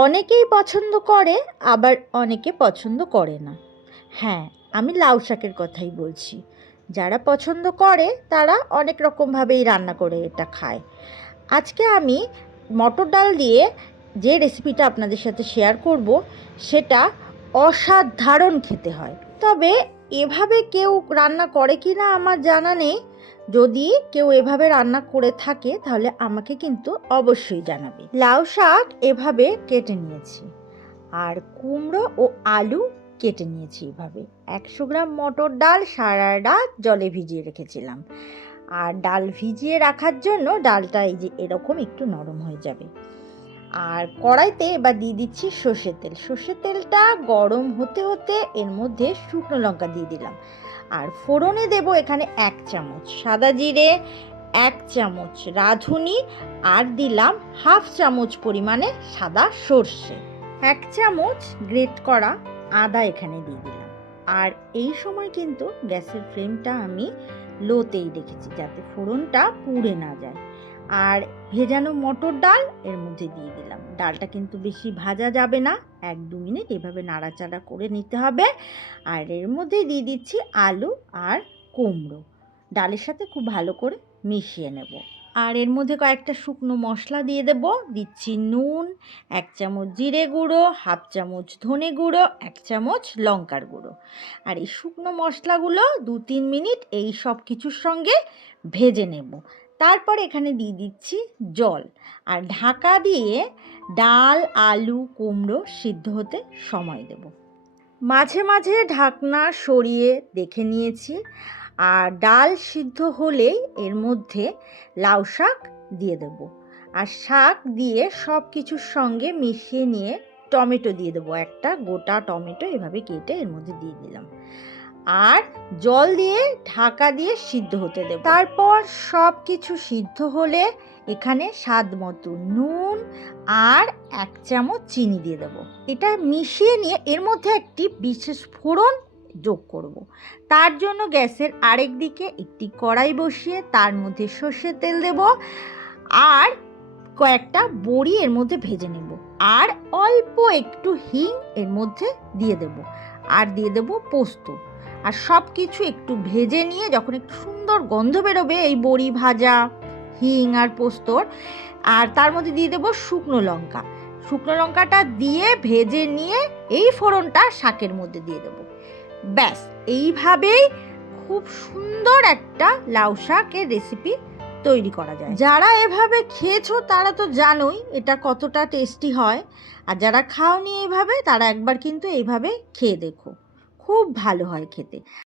অনেকেই পছন্দ করে, আবার অনেকে পছন্দ করে না। হ্যাঁ, আমি লাউ শাকের কথাই বলছি। যারা পছন্দ করে তারা অনেক রকমভাবেই রান্না করে এটা খায়। আজকে আমি মটর ডাল দিয়ে যে রেসিপিটা আপনাদের সাথে শেয়ার করব, সেটা অসাধারণ খেতে হয়। তবে এভাবে কেউ রান্না করে কি না আমার জানা নেই। যদি কেউ এভাবে রান্না করে থাকে তাহলে আমাকে কিন্তু অবশ্যই জানাবে। লাউ শাক এভাবে কেটে নিয়েছি, আর কুমড়ো ও আলু কেটে নিয়েছি এভাবে। 100 গ্রাম মটর ডাল সারা রাত জলে ভিজিয়ে রেখেছিলাম। আর ডাল ভিজিয়ে রাখার জন্য ডালটা এই যে এরকম একটু নরম হয়ে যাবে। আর কড়াইতে এবার দিয়ে দিচ্ছি সর্ষের তেল। সর্ষের তেলটা গরম হতে হতে এর মধ্যে শুকনো লঙ্কা দিয়ে দিলাম। আর ফোড়নে দেব এখানে 1 চামচ সাদা জিরে, 1 চামচ রাঁধুনি, আর দিলাম হাফ চামচ পরিমাণে সাদা সর্ষে, 1 চামচ গ্রেট করা আদা এখানে দিয়ে দিলাম। আর এই সময় কিন্তু গ্যাসের ফ্লেমটা আমি লোতেই রেখেছি যাতে ফোড়নটা পুড়ে না যায়। আর ভেজানো মটর ডাল এর মধ্যে দিয়ে দিলাম। ডালটা কিন্তু বেশি ভাজা যাবে না, 1-2 মিনিট এভাবে নাড়াচাড়া করে নিতে হবে। আর এর মধ্যে দিয়ে দিচ্ছি আলু আর কুমড়ো, ডালের সাথে খুব ভালো করে মিশিয়ে নেব। আর এর মধ্যে কয়েকটা শুকনো মশলা দিয়ে দেব। দিচ্ছি নুন, 1 চামচ জিরে গুঁড়ো, হাফ চামচ ধনে গুঁড়ো, 1 চামচ লঙ্কার গুঁড়ো। আর এই শুকনো মশলাগুলো 2-3 মিনিট এই সব কিছুর সঙ্গে ভেজে নেব। তারপর এখানে দিয়ে দিচ্ছি জল, আর ঢাকা দিয়ে ডাল, আলু, কুমড়ো সিদ্ধ হতে সময় দেব। মাঝে মাঝে ঢাকনা সরিয়ে দেখে নিয়েছি। আর ডাল সিদ্ধ হলেই এর মধ্যে লাউ শাক দিয়ে দেব। আর শাক দিয়ে সব কিছুর সঙ্গে মিশিয়ে নিয়ে টমেটো দিয়ে দেবো, একটা গোটা টমেটো এভাবে কেটে এর মধ্যে দিয়ে দিলাম। আর জল দিয়ে ঢাকা দিয়ে সিদ্ধ হতে দেব। তারপর সব কিছু সিদ্ধ হলে এখানে স্বাদ মতো নুন আর 1 চামচ চিনি দিয়ে দেব। এটা মিশিয়ে নিয়ে এর মধ্যে একটি বিশেষ ফোড়ন যোগ করব। তার জন্য গ্যাসের আরেক দিকে একটি কড়াই বসিয়ে তার মধ্যে সর্ষের তেল দেব, আর কয়েকটা বড়ি এর মধ্যে ভেজে নেব, আর অল্প একটু হিং এর মধ্যে দিয়ে দেব, আর দিয়ে দেব পোস্ত। আর সব কিছু একটু ভেজে নিয়ে যখন একটু সুন্দর গন্ধ বেরোবে এই বড়ি ভাজা, হিং আর পোস্তর, আর তার মধ্যে দিয়ে দেব শুকনো লঙ্কা। শুকনো লঙ্কাটা দিয়ে ভেজে নিয়ে এই ফোড়নটা শাকের মধ্যে দিয়ে দেব। ব্যাস, এইভাবেই খুব সুন্দর একটা লাউ শাকের রেসিপি তৈরি করা যায়। যারা এভাবে খেয়েছো তারা তো জানোই এটা কতটা টেস্টি হয়। আর যারা খাওনি এইভাবে তারা একবার কিন্তু এইভাবে খেয়ে দেখো, খুব ভালো হয় খেতে।